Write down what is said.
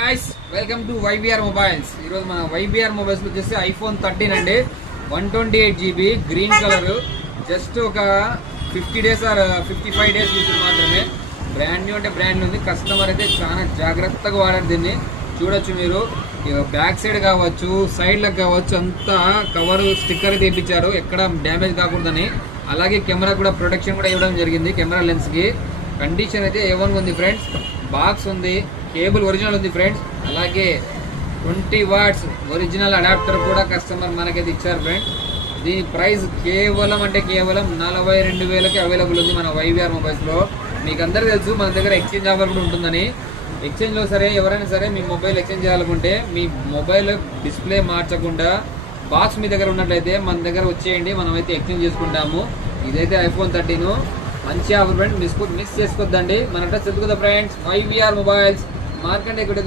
Guys welcome to YBR mobiles. ఈరోజు మన YBR mobiles వచ్చేసి ఐఫోన్ 13 అండి, 128GB గ్రీన్ కలర్. జస్ట్ ఒక 50 డేస్ ఆర్ 55 డేస్ నుంచి మాత్రమే. బ్రాండ్ న్యూ అంటే బ్రాండ్ న్యూ ఉంది. కస్టమర్ అయితే చాలా జాగ్రత్తగా వాడారు దీన్ని. చూడొచ్చు మీరు, బ్యాక్ సైడ్ కావచ్చు, సైడ్లకు కావచ్చు, అంతా కవర్ స్టిక్కర్ అయితే ఇప్పించారు ఎక్కడ డ్యామేజ్ కాకూడదని. అలాగే కెమెరా కూడా ప్రొటెక్షన్ కూడా ఇవ్వడం జరిగింది. కెమెరా లెన్స్కి కండిషన్ అయితే A1 ఉంది ఫ్రెండ్స్. బాక్స్ ఉంది, కేబుల్ ఒరిజినల్ ఉంది ఫ్రెండ్స్. అలాగే 20 వాట్స్ ఒరిజినల్ అడాప్టర్ కూడా కస్టమర్ మనకైతే ఇచ్చారు ఫ్రెండ్స్. దీని ప్రైస్ కేవలం 42,000కి అవైలబుల్ ఉంది మన వైబీఆర్ మొబైల్స్లో. మీకు అందరికీ తెలుసు మన దగ్గర ఎక్స్చేంజ్ ఆఫర్ కూడా ఉంటుందని. ఎక్స్చేంజ్లో సరే ఎవరైనా సరే మీ మొబైల్ ఎక్స్చేంజ్ చేయాలనుకుంటే మీ మొబైల్ డిస్ప్లే మార్చకుండా బాక్స్ మీ దగ్గర ఉన్నట్లయితే మన దగ్గర వచ్చేయండి, మనమైతే ఎక్స్చేంజ్ చేసుకుంటాము. ఇదైతే ఐఫోన్ 13 మంచి ఆఫర్ ఫ్రెండ్స్, మిస్ చేసుకోవద్దండి. మన అడ్రస్ తెలుసు కదా ఫ్రెండ్స్, వైబీఆర్ మొబైల్స్, మార్కెట్ ఎక్కడ